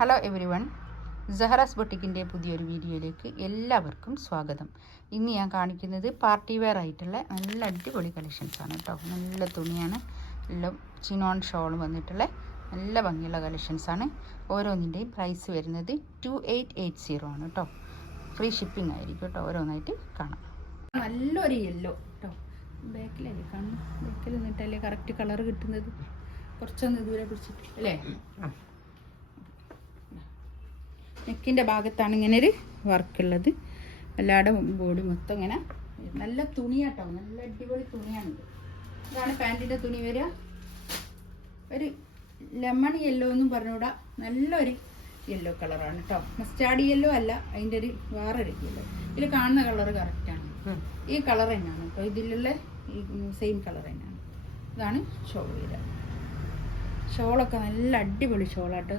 Hello every one, സഹറാസ് ബൊട്ടിക്കിൻ്റെ പുതിയൊരു വീഡിയോയിലേക്ക് എല്ലാവർക്കും സ്വാഗതം. ഇന്ന് ഞാൻ കാണിക്കുന്നത് പാർട്ടി വെയർ ആയിട്ടുള്ള നല്ല അടിപൊളി കളക്ഷൻസാണ് കേട്ടോ. നല്ല തുണിയാണ്, എല്ലാം ചിനോൺ ഷോൾ വന്നിട്ടുള്ള നല്ല ഭംഗിയുള്ള കളക്ഷൻസാണ്. ഓരോന്നിൻ്റെയും പ്രൈസ് വരുന്നത് 2880 ആണ് കേട്ടോ. ഫ്രീ ഷിപ്പിംഗ് ആയിരിക്കും കേട്ടോ. ഓരോന്നായിട്ട് കാണാം. നല്ലൊരു യെല്ലോ കേട്ടോ. ബാക്കിലല്ലേ കാണുന്നു, ബാക്കിൽ നിന്നിട്ടല്ലേ കറക്റ്റ് കളർ കിട്ടുന്നത്. കുറച്ചൊന്ന് ദൂരെ പിടിച്ചിട്ട് അല്ലേ. നെക്കിൻ്റെ ഭാഗത്താണ് ഇങ്ങനെ ഒരു വർക്കുള്ളത്. എല്ലാവരുടെ ബോഡി മൊത്തം ഇങ്ങനെ നല്ല തുണിയാട്ടോ, നല്ല അടിപൊളി തുണിയാണിത്. ഇതാണ് പാൻറ്റിൻ്റെ തുണി വരിക. ഒരു ലെമൺ യെല്ലോ എന്നും പറഞ്ഞുകൂടാ, നല്ലൊരു യെല്ലോ കളറാണ് കേട്ടോ. മസ്റ്റാർഡ് യെല്ലോ അല്ല, അതിൻ്റെ ഒരു വേറൊരു യെല്ലോ. ഇതിൽ കാണുന്ന കളർ കറക്റ്റാണ്, ഈ കളർ തന്നെയാണ് കേട്ടോ. ഇതിലുള്ള ഈ സെയിം കളർ തന്നെയാണ്. ഇതാണ് ഷോൾ വരിക. ഷോളൊക്കെ നല്ല അടിപൊളി ഷോളാട്ടോ.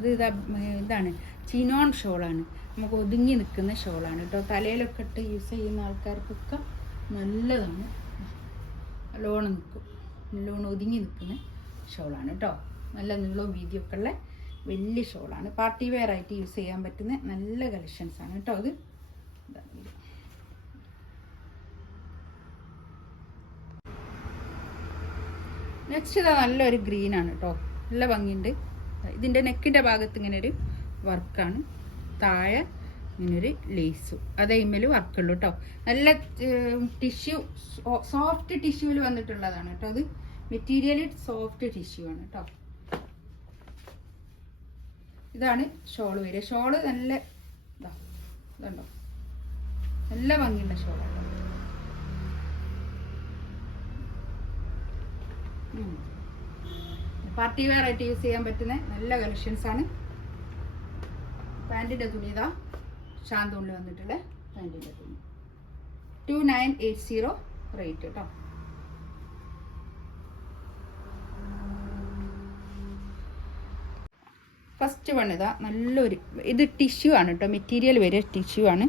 ഇതാണ് ചിനോൺ ഷോളാണ്, നമുക്ക് ഒതുങ്ങി നിൽക്കുന്ന ഷോളാണ് കേട്ടോ. തലയിലൊക്കെ ഇട്ട് യൂസ് ചെയ്യുന്ന ആൾക്കാർക്കൊക്കെ നല്ലതാണ്. നല്ലോണം നിൽക്കും, നല്ലോണം ഒതുങ്ങി നിൽക്കുന്ന ഷോളാണ് കേട്ടോ. നല്ല നീളവും വീതിയൊക്കെ ഉള്ള വലിയ ഷോളാണ്. പാർട്ടി വെയർ ആയിട്ട് യൂസ് ചെയ്യാൻ പറ്റുന്ന നല്ല കളക്ഷൻസാണ് കേട്ടോ. അത് നെക്സ്റ്റ് ഇതാ നല്ലൊരു ഗ്രീനാണ് കേട്ടോ. നല്ല ഭംഗിയുണ്ട്. ഇതിൻ്റെ നെക്കിൻ്റെ ഭാഗത്ത് ഇങ്ങനെ ഒരു വർക്കാണ്, താഴെ ഇങ്ങനൊരു ലേസും അതേമേൽ വർക്കുള്ളൂ കേട്ടോ. നല്ല ടിഷ്യൂ, സോഫ്റ്റ് ടിഷ്യൂവിൽ വന്നിട്ടുള്ളതാണ് കേട്ടോ. അത് മെറ്റീരിയൽ സോഫ്റ്റ് ടിഷ്യൂ ആണ് കേട്ടോ. ഇതാണ് ഷോള് വരിക. ഷോള് നല്ല ഇതുണ്ടോ, നല്ല ഭംഗിയുള്ള ഷോളാണ്. പാർട്ടി വെയർ ആയിട്ട് യൂസ് ചെയ്യാൻ പറ്റുന്ന നല്ല കളക്ഷൻസാണ്. പാൻറ്റിൻ്റെ തുണി ഇതാ ഷാന്തൂണിൽ വന്നിട്ടുള്ള പാൻറ്റിൻ്റെ തുണി 2980 റേറ്റ് കേട്ടോ. ഫസ്റ്റ് വൺ ഇതാ നല്ലൊരു, ഇത് ടിഷ്യൂ ആണ് കേട്ടോ. മെറ്റീരിയൽ വരെ ടിഷ്യൂ ആണ്.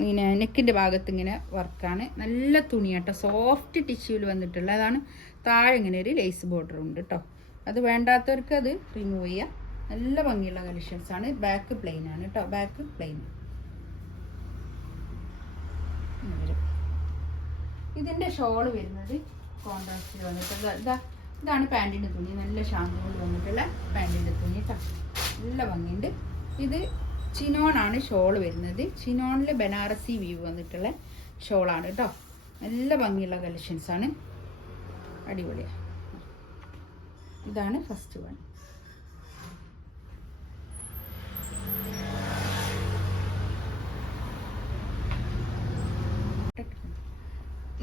ഇങ്ങനെ നെക്കിൻ്റെ ഭാഗത്ത് ഇങ്ങനെ വർക്കാണ്. നല്ല തുണിയാട്ടോ, സോഫ്റ്റ് ടിഷ്യൂവിൽ വന്നിട്ടുള്ള. അതാണ് താഴെ ഇങ്ങനെ ഒരു ലേസ് ബോർഡർ ഉണ്ട് കേട്ടോ. അത് വേണ്ടാത്തവർക്ക് അത് റിമൂവ് ചെയ്യാം. നല്ല ഭംഗിയുള്ള കളക്ഷൻസ് ആണ്. ബാക്ക് പ്ലെയിൻ ആണ് കേട്ടോ, ബാക്ക് പ്ലെയിൻ. ഇതിൻ്റെ ഷോള് വരുന്നത് കോൺട്രാസ്റ്റിൽ വന്നിട്ടുള്ള ഇതാണ് പാൻറ്റിൻ്റെ തുണി. നല്ല ഷാമ്പൂവിൽ വന്നിട്ടുള്ള പാൻറ്റിൻ്റെ തുണി കേട്ടോ. നല്ല ഭംഗിയുണ്ട്. ഇത് ചിനോണാണ് ഷോള് വരുന്നത്. ചിനോണിൽ ബനാറസി വ്യൂ വന്നിട്ടുള്ള ഷോളാണ് കേട്ടോ. നല്ല ഭംഗിയുള്ള കളക്ഷൻസ് ആണ്, അടിപൊളിയാണ്. ഇതാണ് ഫസ്റ്റ് വൺ.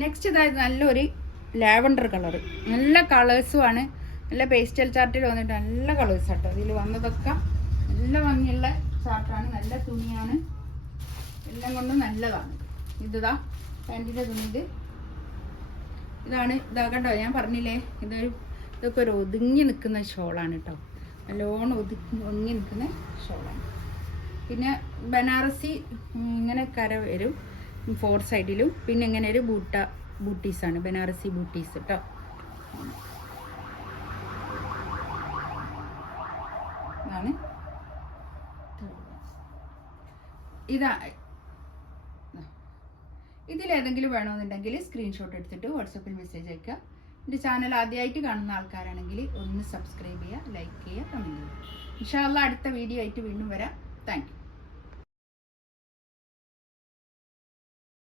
നെക്സ്റ്റ് ഇതായത് നല്ലൊരു ലാവൻഡർ കളർ. നല്ല കളേഴ്സുമാണ്, നല്ല പേസ്റ്റൽ ചാർട്ടിൽ വന്നിട്ട് നല്ല കളേഴ്സ് ആട്ടോ. ഇതിൽ വന്നതൊക്കെ നല്ല ഭംഗിയുള്ള ചാർട്ടാണ്, നല്ല തുണിയാണ്, എല്ലാം കൊണ്ടും നല്ലതാണ്. ഇതാ പാൻറ്റിൻ്റെ തുണി. ഇതാണ് ഇതാ കണ്ടോ, ഞാൻ പറഞ്ഞില്ലേ ഇതൊക്കെ ഒരു ഒതുങ്ങി നിൽക്കുന്ന ഷോളാണ് കേട്ടോ. നല്ലോണം ഒതുങ്ങി നിൽക്കുന്ന ഷോളാണ്. പിന്നെ ബനാറസി ഇങ്ങനെ കര വരും 4 സൈഡിലും. പിന്നെ ഇങ്ങനെ ഒരു ബൂട്ടീസാണ്, ബനാറസി ബൂട്ടീസ് കേട്ടോ. ഇതാണ് ഇതിലേതെങ്കിലും വേണമെന്നുണ്ടെങ്കിൽ സ്ക്രീൻഷോട്ട് എടുത്തിട്ട് വാട്സപ്പിൽ മെസ്സേജ് അയക്കുക. എൻ്റെ ചാനൽ ആദ്യമായിട്ട് കാണുന്ന ആൾക്കാരാണെങ്കിൽ ഒന്ന് സബ്സ്ക്രൈബ് ചെയ്യുക, ലൈക്ക് ചെയ്യുക, കമൻറ്റ് ചെയ്യുക. ഇൻഷാ അല്ലാഹ് അടുത്ത വീഡിയോ ആയിട്ട് വീണ്ടും വരാം. Thank you.